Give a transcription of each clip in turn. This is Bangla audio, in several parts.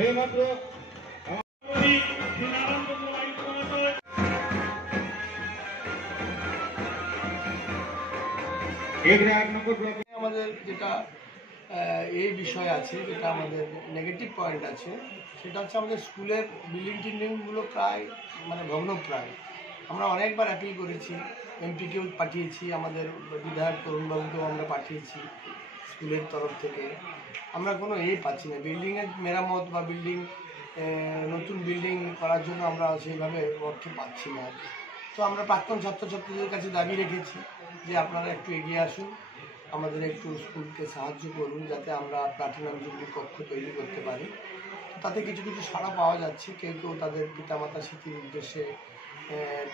এইমাত্র আমাদের যেটা এই বিষয় আছে, যেটা আমাদের নেগেটিভ পয়েন্ট আছে, সেটা হচ্ছে আমাদের স্কুলের বিল্ডিং টিল্ডিংগুলো প্রায় ভগ্নপ্রায়। আমরা অনেকবার অ্যাপিল করেছি, এমপিকেও পাঠিয়েছি, আমাদের বিধায়ক তরুণবাবুকেও আমরা পাঠিয়েছি স্কুলের তরফ থেকে। আমরা কোনো পাচ্ছি না বিল্ডিংয়ের মেরামত বা নতুন বিল্ডিং করার জন্য আমরা সেইভাবে অর্থ পাচ্ছি না। তো আমরা প্রাক্তন ছাত্রছাত্রীদের কাছে দাবি রেখেছি যে আপনারা একটু এগিয়ে আসুন, আমাদের একটু স্কুলকে সাহায্য করুন যাতে আমরা প্লাটিনাম জুবলি কক্ষ তৈরি করতে পারি। তাতে কিছু কিছু সাড়া পাওয়া যাচ্ছে, কেউ কেউ তাদের পিতামাতা স্মৃতির উদ্দেশ্যে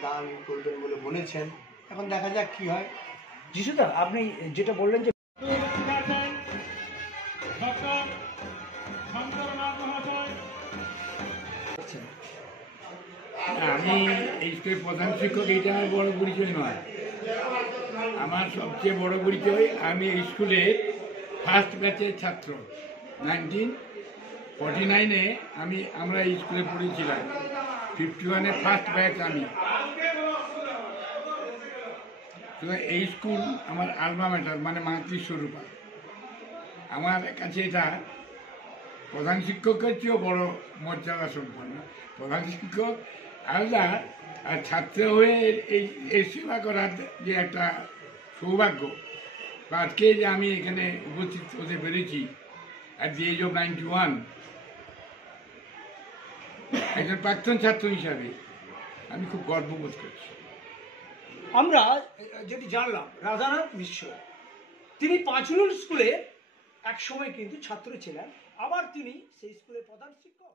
দান করবেন বলে বলেছেন। এখন দেখা যাক কি হয়। যিশুদা, আপনি যেটা বললেন যে আমি এই স্কুলের প্রধান শিক্ষক, এইটা আমার বড় পরিচয় নয়। আমার সবচেয়ে বড় পরিচয়, আমি এই স্কুলে ফার্স্ট ব্যাচের ছাত্র। 1949-এ আমরা এই স্কুলে পড়েছিলাম। 51-এ ফার্স্ট ব্যাচ আমি। তো এই স্কুল আমার আলমা ম্যাটার, মানে মাতৃস্বরূপা। আমার কাছে এটা প্রধান শিক্ষকের চেয়েও বড় মর্যাদা সম্পন্ন। প্রধান শিক্ষক আলাদা, আর ছাত্র হয়ে এই সেবা করার যে একটা সৌভাগ্য, বা আজকে যে আমি এখানে উপস্থিত হতে পেরেছি অ্যাট দি এজ অফ 91, একজন প্রাক্তন ছাত্র হিসাবে আমি খুব গর্ববোধ করছি। আমরা যেটি জানলাম, রাধানাথ মিশ্র তিনি পাঁচুল স্কুলে এক সময় কিন্তু ছাত্র ছিলেন, আবার তিনি সেই স্কুলের প্রধান শিক্ষক।